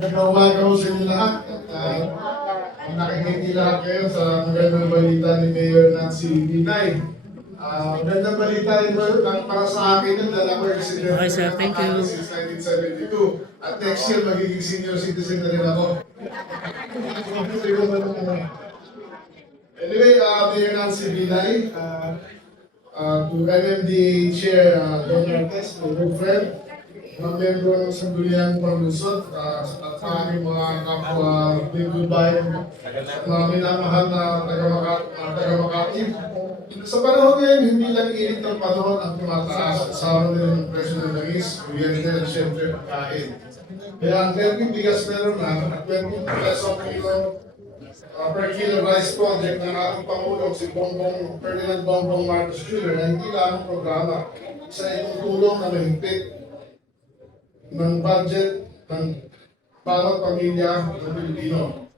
Nagkaumaga ko sa inyo lahat. Nakikiti lahat kayo sa magandang balita ni Mayor Nancy Binay. Magandang balita rin mo para sa akin yun dahil ako yung senior Okay, sir. Thank you. since 1972. At next year, magiging senior citizen na rin ako. Anyway, Mayor Nancy Binay, to MMD Chair Don Artes, my good friend, mga membro ng Sangguniang Panglusot, at sa aming mga kapwa Bigul Bayan, mga minamahal na taga-Makati. Sa panahon ngayon, hindi lang init ng panahon ang tumataas. Kasama din ng presyo ng langis, kuryente at syempre pagkain. Kaya ang 20 bigas meron na at 20 peso per kilo rice project ng ating Pangulong si Ferdinand Bongbong Marcos Jr. na hindi lamang programa sa itong tulong na mahigpit ng budget ng bawat pamilya ng Pilipino.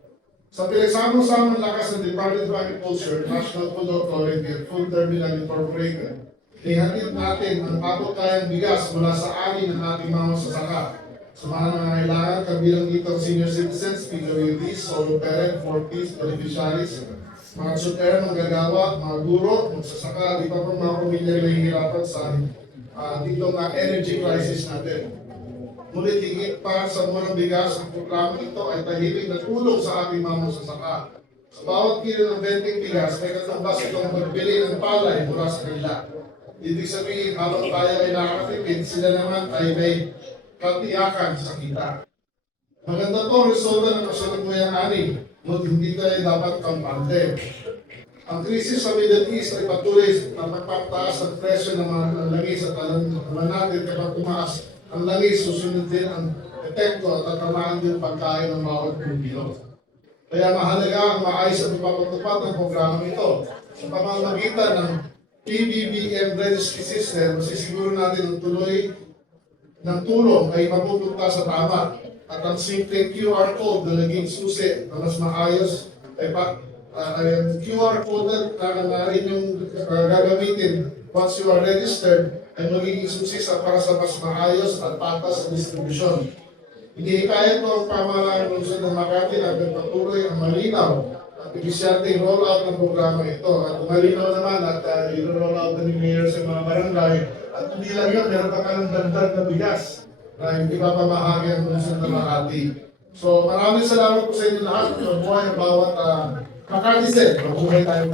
Sa pinagsama-samang lakas ng Department of Agriculture, National Food Authority at Food Terminal Incorporated, ihatid natin ang abot-kayang bigas mula sa ani ng ating mga masasaka. Sa mga nangangailangan, kabilang dito ang senior citizens, PWDs, solo parent, 40s, beneficiaries, mga super, manggagawa, mga guro, magsasaka, di pa po mga pamilya na nahihirapan sa dito nga energy crisis natin. Ngunit higit pa sa murang bigas, ang programa ito ay tahimik na tulong sa ating mga magsasaka. Sa bawat kilo ng 20 bigas, may katumbas itong magbili ng palay mula sa kanila. Ibig sabihin, habang tayo ay nakakatipid, sila naman ay may katiyakan sa kita. Maganda po ang resulta ng kasalukuyang ani, ngunit hindi tayo dapat kampante. Ang krisis sa Middle East ay patuloy na magpapataas ang presyo ng mga langis at alam natin kapag tumaas ang langis, susunod din ang epekto at tatamaan din pagkain ng bawat Pilipino. Kaya mahalaga ang maayos at ipapatupad ng programa ito. Sa pamamagitan ng PBBM Registry System, masisiguro natin ang tuloy ng tulong ay mapupunta sa tama at ang simple QR code na naging susi na mas maayos ay QR code na rin yung gagamitin once you are registered ay magiging susi para sa mas maayos at patas na distribusyon. Hinihikayat ko ang pamahalaan ng Lungsod ng Makati na pagpatuloy ang malinaw at ebisyanteng roll-out ng programa ito. At malinaw naman at i-roll out ng mayor sa mga barangay. At hindi lang yun, meron pa kang dagdag na bigas na hindi pa pamahagi ang Lungsod ng Makati. So maraming salamat po sa inyo lahat. Mabuhay ang bawat Makati State. Mabuhay tayo.